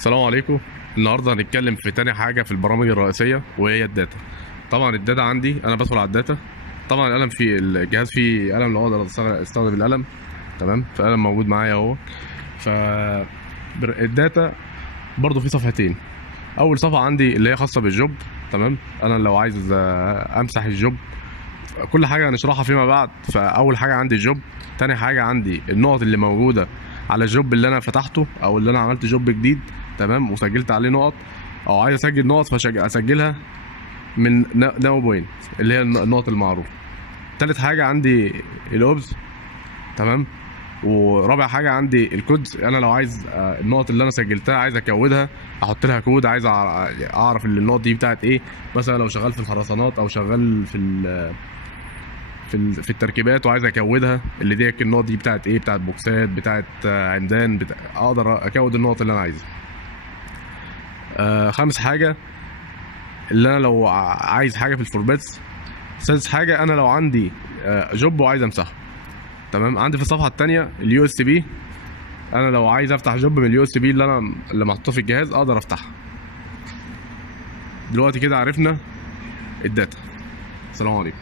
السلام عليكم. النهارده هنتكلم في تاني حاجه في البرامج الرئيسيه وهي الداتا. طبعا الداتا عندي انا بدخل على الداتا. طبعا القلم في الجهاز فيه قلم لو اقدر استخدم القلم. تمام، فالقلم موجود معايا اهو. الداتا برضو في صفحتين. اول صفحه عندي اللي هي خاصه بالجوب. تمام، انا لو عايز امسح الجوب، كل حاجه هنشرحها فيما بعد. فاول حاجه عندي الجوب، تاني حاجه عندي النقط اللي موجوده على الجوب اللي انا فتحته او اللي انا عملت جوب جديد. تمام، وسجلت عليه نقط او عايز اسجل نقط فاسجلها من ناو بوينت اللي هي النقط المعروفه. تالت حاجه عندي الاوبز. تمام، ورابع حاجه عندي الكودز. انا لو عايز النقط اللي انا سجلتها عايز اكودها، احط لها كود. عايز اعرف النقط دي بتاعت ايه. مثلا لو شغال في الخرسانات او شغال في التركيبات وعايز اكودها، اللي دي النقط دي بتاعت ايه، بتاعت بوكسات، بتاعت عمدان، اقدر اكود النقط اللي انا عايزها. خامس حاجه اللي انا لو عايز حاجه في الفورباتس. سادس حاجه انا لو عندي جوب وعايز امسحه. تمام، عندي في الصفحه الثانيه اليو اس بي. انا لو عايز افتح جوب من اليو اس بي اللي محطوطه في الجهاز اقدر افتحها. دلوقتي كده عرفنا الداتا. السلام عليكم.